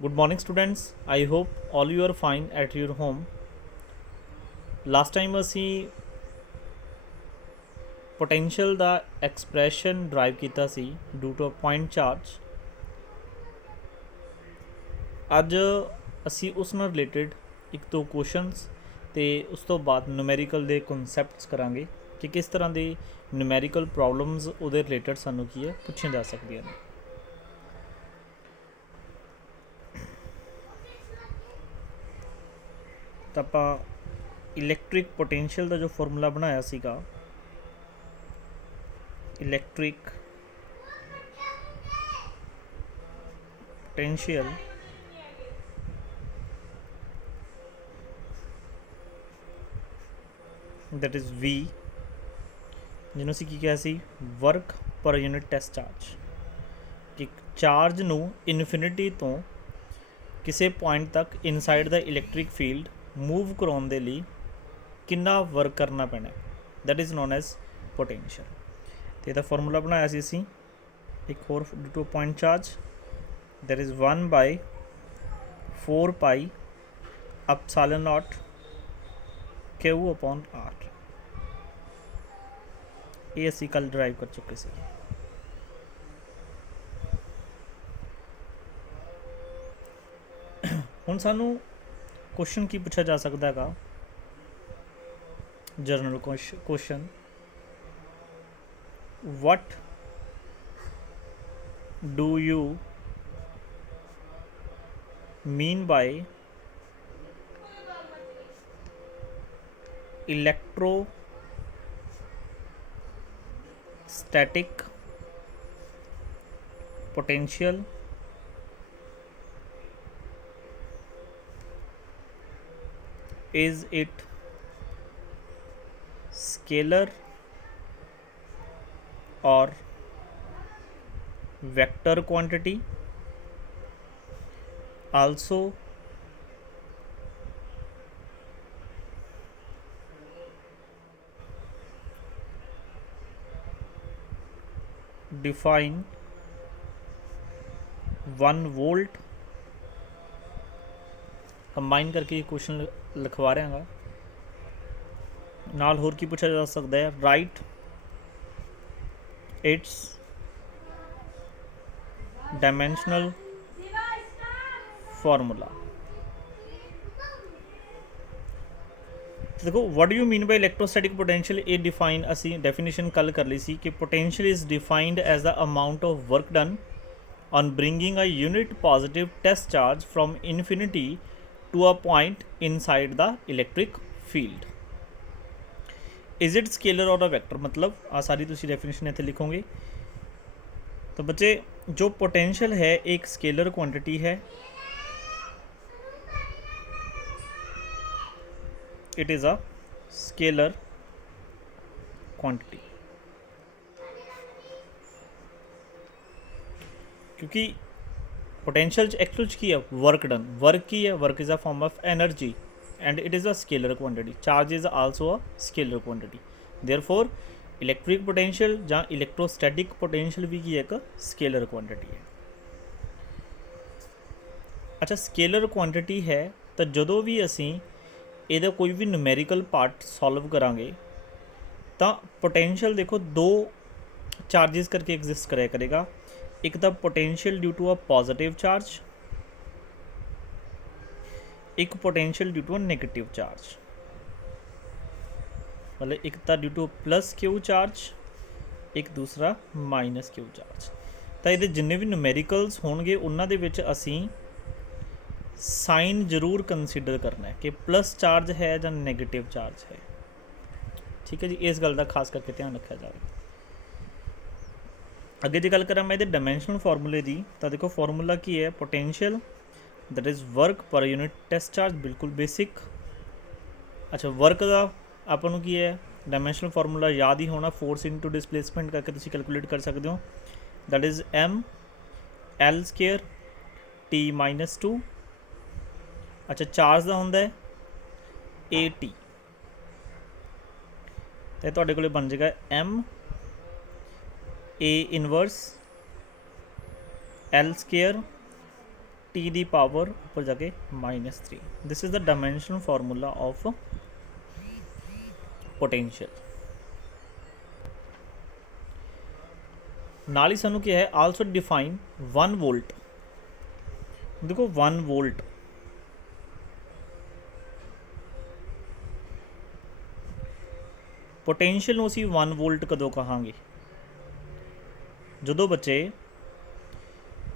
Good morning, students. I hope all you are fine at your home. Last time ਅਸੀਂ potential ਦਾ expression derive ਕੀਤਾ ਸੀ due to a point charge. ਅੱਜ ਅਸੀਂ ਉਸ ਨਾਲ related ਇੱਕ ਦੋ ਕੁਐਸਚਨਸ ਤੇ ਉਸ ਤੋਂ ਬਾਅਦ ਨੂਮੈਰੀਕਲ ਦੇ ਕਨਸੈਪਟਸ ਕਰਾਂਗੇ ਕਿ ਕਿਸ ਤਰ੍ਹਾਂ ਦੇ ਨੂਮੈਰੀਕਲ ਪ੍ਰੋਬਲਮਸ ਉਹਦੇ ਰਿਲੇਟਡ ਸਾਨੂੰ ਕੀ ਹੈ ਪੁੱਛੀਆਂ ਜਾ ਸਕਦੀਆਂ ਨੇ। ਤਾਂ ਆਪਾਂ ਇਲੈਕਟ੍ਰਿਕ ਪੋਟੈਂਸ਼ੀਅਲ ਦਾ ਜੋ ਫਾਰਮੂਲਾ ਬਣਾਇਆ ਸੀਗਾ, electric potential that is V, ਜਿਹਨੂੰ ਅਸੀਂ ਕੀ ਕਿਹਾ ਸੀ, work per unit test charge. ਕਿ ਚਾਰਜ ਨੂੰ ਇਨਫਿਨਿਟੀ ਤੋਂ ਕਿਸੇ ਪੁਆਇੰਟ ਤੱਕ ਇਨਸਾਈਡ ਦਾ ਇਲੈਕਟ੍ਰਿਕ ਫੀਲਡ ਮੂਵ ਕਰਾਉਣ ਦੇ ਲਈ ਕਿੰਨਾ ਵਰਕ ਕਰਨਾ ਪੈਣਾ, that is known as potential. ਅਤੇ ਇਹਦਾ ਫਾਰਮੂਲਾ ਬਣਾਇਆ ਸੀ ਅਸੀਂ ਇੱਕ ਹੋਰ due to point charge, that is 1/4 pi epsilon naught Q upon R। ਇਹ ਅਸੀਂ ਕੱਲ ਡਰਾਈਵ ਕਰ ਚੁੱਕੇ ਸੀ। ਹੁਣ ਸਾਨੂੰ ਕੁਐਸਚਨ ਕੀ ਪੁੱਛਿਆ ਜਾ ਸਕਦਾ ਹੈਗਾ, general question, what do you mean by electrostatic potential is it scalar or vector quantity? Also define 1 volt। Combine ਕਰਕੇ ਕੁਐਸਚਨ ਲਿਖਵਾ ਰਿਹਾ ਹਾਂ। ਨਾਲ ਹੋਰ ਕੀ ਪੁੱਛਿਆ ਜਾ ਸਕਦਾ ਹੈ, ਰਾਈਟ ਇਟਸ ਡਾਇਮੈਂਸ਼ਨਲ ਫਾਰਮੂਲਾ। देखो what do you mean by electrostatic potential, ये डिफाइन असी डेफिनेशन कल कर ली सी कि potential is defined as the amount of work done on bringing a unit positive test charge from infinity to a point inside the electric field। is it scalar or a vector, मतलब आ सारी तुसी definition इत्थे लिखोगे। तो बच्चे जो potential है एक स्केलर क्वांटिटी है, it is a scalar quantity। क्योंकि पोटेंशियल एक्चुअल की है वर्क डन, वर्क की है, work is a form of energy and it is a scalar quantity. Charge is also a scalar quantity, therefore electric potential या इलैक्ट्रोस्टैटिक potential भी की एक scalar quantity है। अच्छा, स्केलर क्वांटिटी है तो जो भी असी ਇਹਦਾ ਕੋਈ ਵੀ ਨੂਮੈਰੀਕਲ ਪਾਰਟ ਸੋਲਵ ਕਰਾਂਗੇ ਤਾਂ ਪੋਟੈਂਸ਼ੀਅਲ ਦੇਖੋ ਦੋ ਚਾਰजेस ਕਰਕੇ ਐਗਜ਼ਿਸਟ ਕਰਿਆ ਕਰੇਗਾ। ਇੱਕ ਤਾਂ potential due to a positive charge, ਇੱਕ potential due to a negative charge. मतलब एक ਤਾਂ due to plus Q charge, ਇੱਕ ਦੂਸਰਾ ਮਾਈਨਸ ਕਿਊ ਚਾਰਜ। ਤਾਂ ਇਹਦੇ ਜਿੰਨੇ ਵੀ ਨੂਮੈਰੀਕਲਸ ਹੋਣਗੇ ਉਹਨਾਂ ਦੇ ਵਿੱਚ ਅਸੀਂ साइन जरूर कंसीडर करना है कि प्लस चार्ज है या नैगेटिव चार्ज है। ठीक है जी, इस गल का खास करके ध्यान रखा जाए। अगे जो गल करा मैं ये डायमेंशनल फार्मूले की, तो देखो फार्मूला की है, पोटेंशियल दैट इज़ वर्क पर यूनिट टेस्ट चार्ज, बिल्कुल बेसिक। अच्छा, वर्क का अपन की है डायमेंशनल फार्मूला याद ही होना, फोर्स इंटू डिसप्लेसमेंट करके तुम कैलकुलेट कर सकते हो, that is M L square T -2। अच्छा, चार्ज का होंगे AT, तो तुहाडे कोले बन जाएगा M A inverse L square T T the power ऊपर जाके -3। This is the dimensional formula of potential. नाल ही सानू क्या है, आल्सो डिफाइन 1 वोल्ट। देखो 1 वोल्ट पोटेंशियल ਨੂੰ ਅਸੀਂ 1 ਵੋਲਟ ਕਦੋਂ ਕਹਾਂਗੇ, ਜਦੋਂ ਬੱਚੇ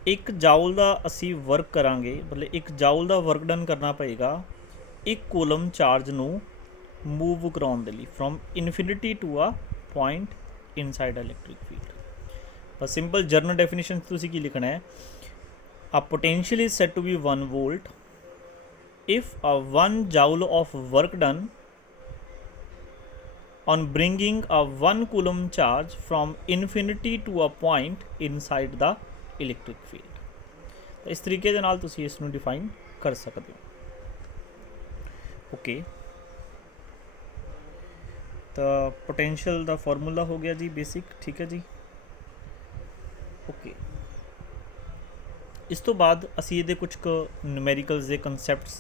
1 ਜਾਊਲ ਦਾ ਅਸੀਂ ਵਰਕ ਕਰਾਂਗੇ, ਮਤਲਬ 1 ਜਾਊਲ ਦਾ ਵਰਕ ਡਨ ਕਰਨਾ ਪਏਗਾ 1 ਕੂਲਮ ਚਾਰਜ ਨੂੰ ਮੂਵ ਕਰਾਉਣ ਦੇ ਲਈ from infinity to a point inside electric field. ਬਸ ਸਿੰਪਲ ਜਰਨਲ ਡੈਫੀਨੇਸ਼ਨ ਤੁਸੀਂ ਕੀ ਲਿਖਣਾ ਹੈ, a potential is said to be 1 volt if a 1 joule of work done on bringing a 1 coulomb charge from infinity to a point inside the electric field। तो इस तरीके ਦੇ ਨਾਲ ਤੁਸੀਂ ਇਸ ਨੂੰ डिफाइन कर सकते हो। ओके, तो पोटेंशियल ਦਾ फार्मूला हो गया जी बेसिक, ठीक है जी। ओके, ਇਸ ਤੋਂ ਬਾਅਦ ਅਸੀਂ ਇਹਦੇ ਕੁਝ ਕੁ ਨਿਊਮੈਰੀਕਲਸ ਦੇ ਕਨਸੈਪਟਸ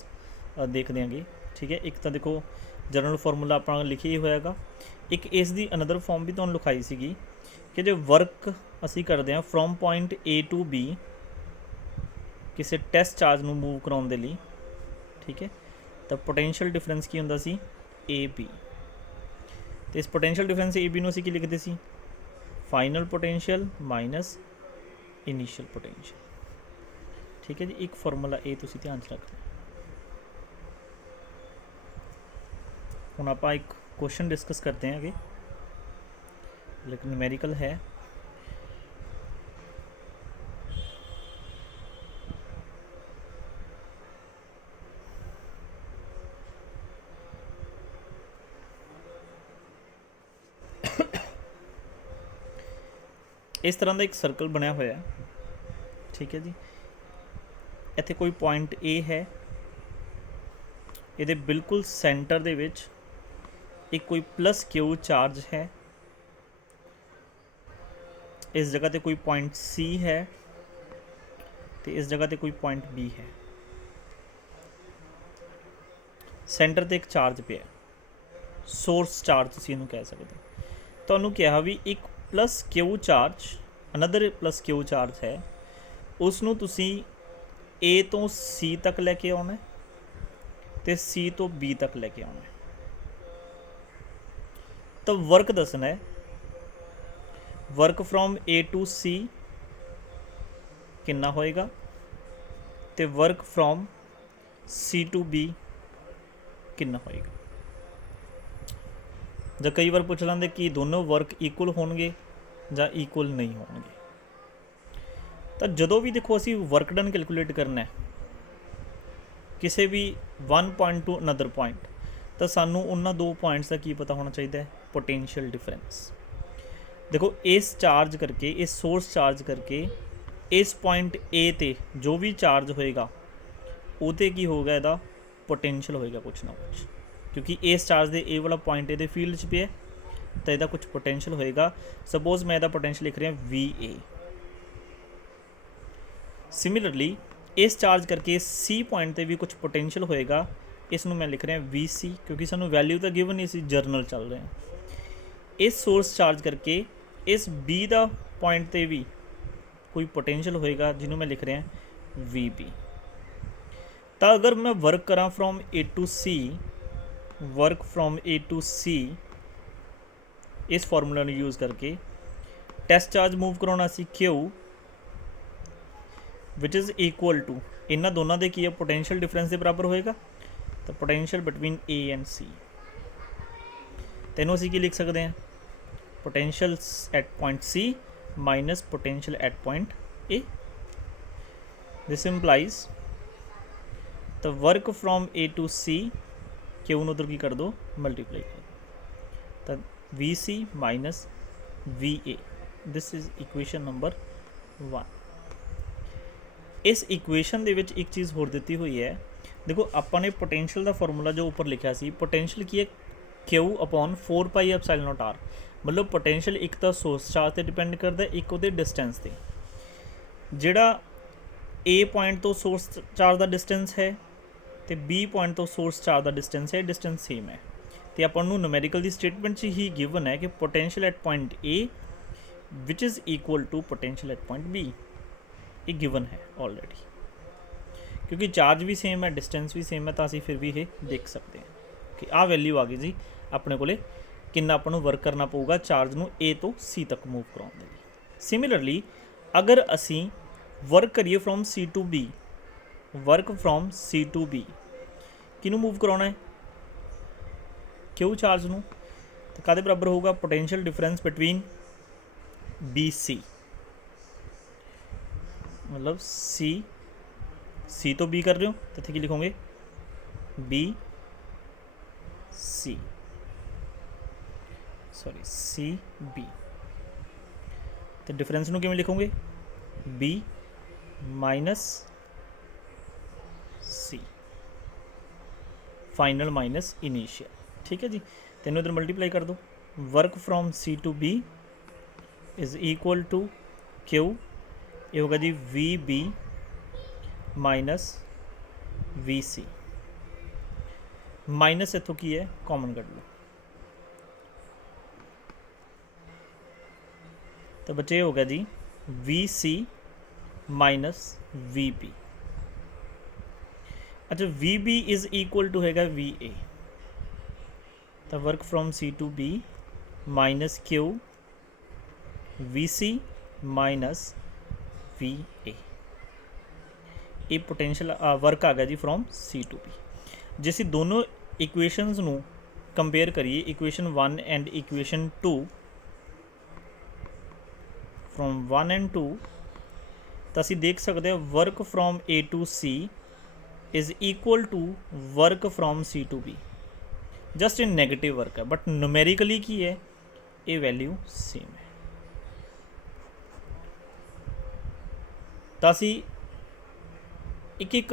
ਦੇਖਦੇ ਆਂਗੇ, ਠੀਕ ਹੈ। ਇੱਕ ਤਾਂ ਦੇਖੋ ਜਨਰਲ ਫਾਰਮੂਲਾ ਆਪਣਾ ਲਿਖਿਆ ਹੀ ਹੋਏਗਾ, ਇੱਕ ਇਸ ਦੀ ਅਨਦਰ ਫਾਰਮ ਵੀ ਤੁਹਾਨੂੰ ਲਿਖਾਈ ਸੀਗੀ ਕਿ ਜੇ ਵਰਕ ਅਸੀਂ ਕਰਦੇ ਹਾਂ from point A to B ਕਿਸੇ ਟੈਸਟ ਚਾਰਜ ਨੂੰ ਮੂਵ ਕਰਾਉਣ ਦੇ ਲਈ, ਠੀਕ ਹੈ, ਤਾਂ ਪੋਟੈਂਸ਼ੀਅਲ ਡਿਫਰੈਂਸ ਕੀ ਹੁੰਦਾ ਸੀ, AB। ਤੇ ਇਸ ਪੋਟੈਂਸ਼ੀਅਲ ਡਿਫਰੈਂਸ AB ਨੂੰ ਅਸੀਂ ਕੀ ਲਿਖਦੇ ਸੀ, final potential minus initial potential, ठीक है जी। एक फॉर्मूला ए तुसी ध्यान च रखना। हुण आपां एक क्वेश्चन डिस्कस करते हैं आगे, लेकिन न्यूमेरिकल है। इस तरह का एक सर्कल बनया होया, ठीक है जी। ਇੱਥੇ ਕੋਈ ਪੁਆਇੰਟ A ਹੈ, ਇਹਦੇ ਬਿਲਕੁਲ ਸੈਂਟਰ ਦੇ ਵਿੱਚ ਇੱਕ ਕੋਈ +Q ਚਾਰਜ ਹੈ, ਇਸ ਜਗ੍ਹਾ ਤੇ ਕੋਈ ਪੁਆਇੰਟ C ਹੈ ਤੇ ਇਸ ਜਗ੍ਹਾ ਤੇ ਕੋਈ ਪੁਆਇੰਟ B ਹੈ। ਸੈਂਟਰ ਤੇ ਇੱਕ ਚਾਰਜ ਪਿਆ, ਸੋਰਸ ਚਾਰਜ ਤੁਸੀਂ ਇਹਨੂੰ ਕਹਿ ਸਕਦੇ ਹੋ। ਤੁਹਾਨੂੰ ਕਿਹਾ ਵੀ ਇੱਕ +Q charge, another +Q charge ਹੈ, ਉਸ ਨੂੰ ਤੁਸੀਂ A ਤੋਂ C ਤੱਕ ਲੈ ਕੇ ਆਉਣਾ ਤੇ C ਤੋਂ B ਤੱਕ ਲੈ ਕੇ ਆਉਣਾ। ਤਾਂ ਵਰਕ ਦੱਸਣਾ ਹੈ, work from A to C ਕਿੰਨਾ ਹੋਏਗਾ ਤੇ work from C to B ਕਿੰਨਾ ਹੋਏਗਾ। ਜਾਂ ਕਈ ਵਾਰ ਪੁੱਛ ਲੈਂਦੇ ਕਿ ਦੋਨੋਂ ਵਰਕ ਇਕੁਅਲ ਹੋਣਗੇ ਜਾਂ ਇਕੁਅਲ ਨਹੀਂ ਹੋਣਗੇ। ਤਾਂ ਜਦੋਂ ਵੀ ਦੇਖੋ ਅਸੀਂ ਵਰਕ ਡਨ ਕੈਲਕੂਲੇਟ ਕਰਨਾ ਹੈ ਕਿਸੇ ਵੀ 1 ਪੁਆਇੰਟ ਟੂ ਅਨਦਰ ਪੁਆਇੰਟ, ਤਾਂ ਸਾਨੂੰ ਉਹਨਾਂ 2 ਪੁਆਇੰਟਸ ਦਾ ਕੀ ਪਤਾ ਹੋਣਾ ਚਾਹੀਦਾ ਹੈ, ਪੋਟੈਂਸ਼ੀਅਲ ਡਿਫਰੈਂਸ। ਦੇਖੋ ਇਸ ਚਾਰਜ ਕਰਕੇ, ਇਸ ਸੋਰਸ ਚਾਰਜ ਕਰਕੇ ਇਸ ਪੁਆਇੰਟ A ਤੇ ਜੋ ਵੀ ਚਾਰਜ ਹੋਏਗਾ ਉਹਦੇ ਕੀ ਹੋਊਗਾ, ਇਹਦਾ ਪੋਟੈਂਸ਼ੀਅਲ ਹੋਏਗਾ ਕੁਛ ਨਾ ਕੁਛ, ਕਿਉਂਕਿ ਇਸ ਚਾਰਜ ਦੇ A ਵਾਲਾ ਪੁਆਇੰਟ ਇਹਦੇ ਫੀਲਡ 'ਚ ਪਿਆ ਤਾਂ ਇਹਦਾ ਕੁਛ ਪੋਟੈਂਸ਼ੀਅਲ ਹੋਏਗਾ। ਸਪੋਜ਼ ਮੈਂ ਇਹਦਾ ਪੋਟੈਂਸ਼ੀਅਲ ਲਿਖ ਰਿਹਾ VA। ਸਿਮਿਲਰਲੀ ਇਸ ਚਾਰਜ ਕਰਕੇ C ਪੁਆਇੰਟ ਤੇ ਵੀ ਕੁਛ ਪੋਟੈਂਸ਼ੀਅਲ ਹੋਏਗਾ, ਇਸ ਨੂੰ ਮੈਂ ਲਿਖ ਰਿਹਾ VC, ਕਿਉਂਕਿ ਸਾਨੂੰ ਵੈਲਿਊ ਤਾਂ ਗਿਵਨ ਨਹੀਂ ਸੀ, ਜਰਨਲ ਚੱਲ ਰਿਹਾ। ਇਸ ਸੋਰਸ ਚਾਰਜ ਕਰਕੇ ਇਸ B ਦਾ ਪੁਆਇੰਟ ਤੇ ਵੀ ਕੋਈ ਪੋਟੈਂਸ਼ੀਅਲ ਹੋਏਗਾ, ਜਿਹਨੂੰ ਮੈਂ ਲਿਖ ਰਿਹਾ VB। ਤਾਂ ਅਗਰ ਮੈਂ ਵਰਕ ਕਰਾਂ from A to C, work from A to C ਇਸ ਫਾਰਮੂਲਾ ਨੂੰ ਯੂਜ਼ ਕਰਕੇ ਟੈਸਟ ਚਾਰਜ ਮੂਵ ਕਰਾਉਣਾ ਸੀ Q, which is equal to इन्होंने दोनों के की है पोटेंशियल डिफरेंस के बराबर होएगा। तो potential between A and C, तेनों असीं की लिख सकते हैं, potential at point C minus potential at point A। This implies the work from A to C, Q उधर की कर दो मल्टीप्लाई कर दो, तो VC minus VA। This is equation number 1। इस इक्वेशन ਦੇ ਵਿੱਚ ਇੱਕ ਚੀਜ਼ ਹੋਰ ਦਿੱਤੀ ਹੋਈ ਹੈ। ਦੇਖੋ ਆਪਾਂ ਨੇ ਪੋਟੈਂਸ਼ੀਅਲ ਦਾ ਫਾਰਮੂਲਾ ਜੋ ਉੱਪਰ ਲਿਖਿਆ ਸੀ, ਪੋਟੈਂਸ਼ੀਅਲ ਕੀ ਹੈ, Q/4πε0r। ਮਤਲਬ ਪੋਟੈਂਸ਼ੀਅਲ ਇੱਕ ਤਾਂ ਸੋਰਸ ਚਾਰਜ ਤੇ ਡਿਪੈਂਡ ਕਰਦਾ, ਇੱਕ ਉਹਦੇ ਡਿਸਟੈਂਸ ਤੇ। ਜਿਹੜਾ A ਪੁਆਇੰਟ ਤੋਂ ਸੋਰਸ ਚਾਰਜ ਦਾ ਡਿਸਟੈਂਸ ਹੈ ਤੇ B ਪੁਆਇੰਟ ਤੋਂ ਸੋਰਸ ਚਾਰਜ ਦਾ ਡਿਸਟੈਂਸ ਹੈ, ਡਿਸਟੈਂਸ ਸੇਮ ਹੈ ਤੇ ਆਪਾਂ ਨੂੰ ਨੂਮੈਰੀਕਲ ਦੀ ਸਟੇਟਮੈਂਟ 'ਚ ਹੀ ਗਿਵਨ ਹੈ ਕਿ potential at point A which is equal to potential at point B। ਇਹ ਗਿਵਨ ਹੈ ਆਲਰੇਡੀ, ਕਿਉਂਕਿ ਚਾਰਜ ਵੀ ਸੇਮ ਹੈ, ਡਿਸਟੈਂਸ ਵੀ ਸੇਮ ਹੈ, ਤਾਂ ਅਸੀਂ ਫਿਰ ਵੀ ਇਹ ਦੇਖ ਸਕਦੇ ਹਾਂ ਕਿ ਆਹ ਵੈਲਿਊ ਆ ਗਈ ਜੀ ਆਪਣੇ ਕੋਲੇ ਕਿੰਨਾ ਆਪਾਂ ਨੂੰ ਵਰਕ ਕਰਨਾ ਪਊਗਾ ਚਾਰਜ ਨੂੰ A ਤੋਂ C ਤੱਕ ਮੂਵ ਕਰਾਉਣ ਦੇ ਲਈ। ਸਿਮਿਲਰਲੀ ਅਗਰ ਅਸੀਂ ਵਰਕ ਕਰੀਏ from C to B, work from C to B ਕਿਹਨੂੰ ਮੂਵ ਕਰਾਉਣਾ ਹੈ? Q ਚਾਰਜ ਨੂੰ। ਤਾਂ ਕਾਹਦੇ ਬਰਾਬਰ ਹੋਊਗਾ? ਪੋਟੈਂਸ਼ੀਅਲ ਡਿਫਰੈਂਸ ਬਿਟਵੀਨ BC, मतलब C तो B कर रहे हो तो इत्थे की लिखोगे BC, सॉरी CB। तो डिफरेंस नूं किवें लिखोगे? B minus C, final minus initial. ठीक है जी, तेनों इधर मल्टीप्लाई कर दो। Work from C to B is equal to Q, ये होगा जी VB माइनस VC, माइनस इतों की है कॉमन कट लो तो बच्चे हो गया जी VC माइनस VB। अच्छा VB इज़ इक्वल टू हैगा VA, तो work from C to B minus Q VC minus VA, ये पोटेंशियल वर्क आ गया जी फ्रॉम C to B। जे असीं दोनों इक्वेशनस नूं कंपेयर करिए, equation 1 and equation 2, from 1 and 2, तो असीं देख सकते हैं work from A to C is equal to work from C to B। Just in negative work है, बट न्यूमेरिकली की है ये वैल्यू सेम है। तो असीं एक